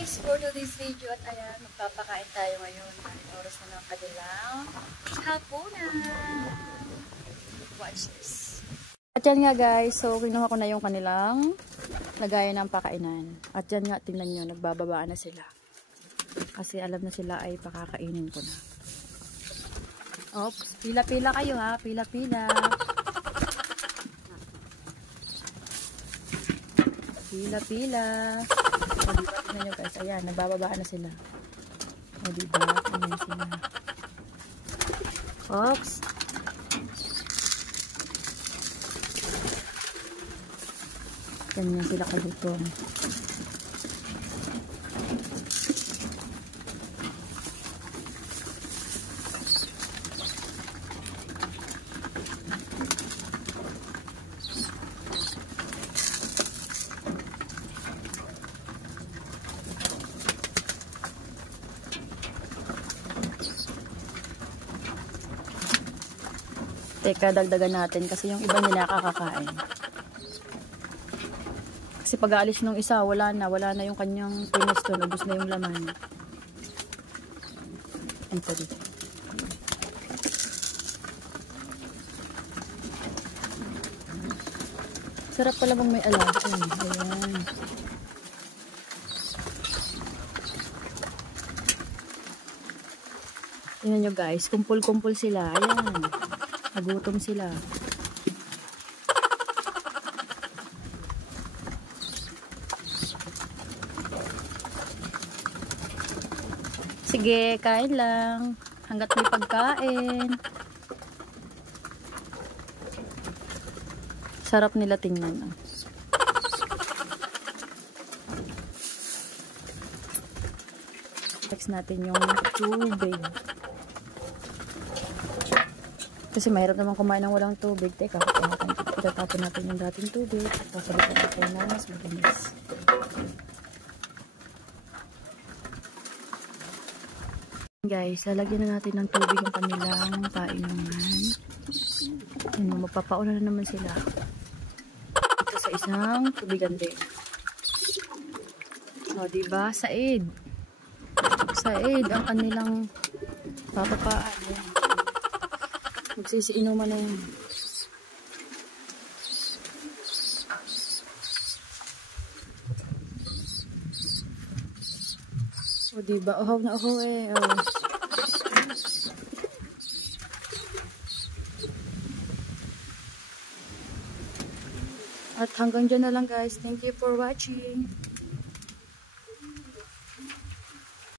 guys, for today's video at ayan, magpapakain tayo ngayon. Oras na ng kanilang hapunan. Watch this. At yan nga guys, so kinuha ko na yung kanilang lagayan ng pakainan. At yan nga, tingnan nyo, nagbababa na sila. Kasi alam na sila ay pakakainin ko na. Oops, pila-pila kayo ha, pila-pila. Pila-pila. O diba, tingnan nyo guys, ayan, nagbababa na sila. O diba, tingnan sila. Oops. Ganyan sila kalutong. Teka, dagdagan natin kasi yung iba nila kakakain. Kasi pag aalis nung isa, wala na yung kanyang pinesto, nabos na yung laman. Dito. Sarap pala bang may alaga. Ayan. Tingnan nyo guys, kumpul-kumpul sila. Ayan. Nagutom sila. Sige, kain lang. Hanggat may pagkain. Sarap nila tingnan. Next natin yung tubig. Kasi mahirap naman kumain ng walang tubig. Teka, itatapon natin yung dating tubig. Papalitan natin na mas malinis. Guys, lalagyan na natin ng tubig yung kanilang painuman. Ayun, mapapauna na naman sila. Ito sa isang tubigan din. O, diba? Said. Said ang kanilang papapaan. Ayan. Magsisiinuman na yan. O diba? Uhaw na uhaw eh. Oh. At hanggang dyan na lang guys. Thank you for watching.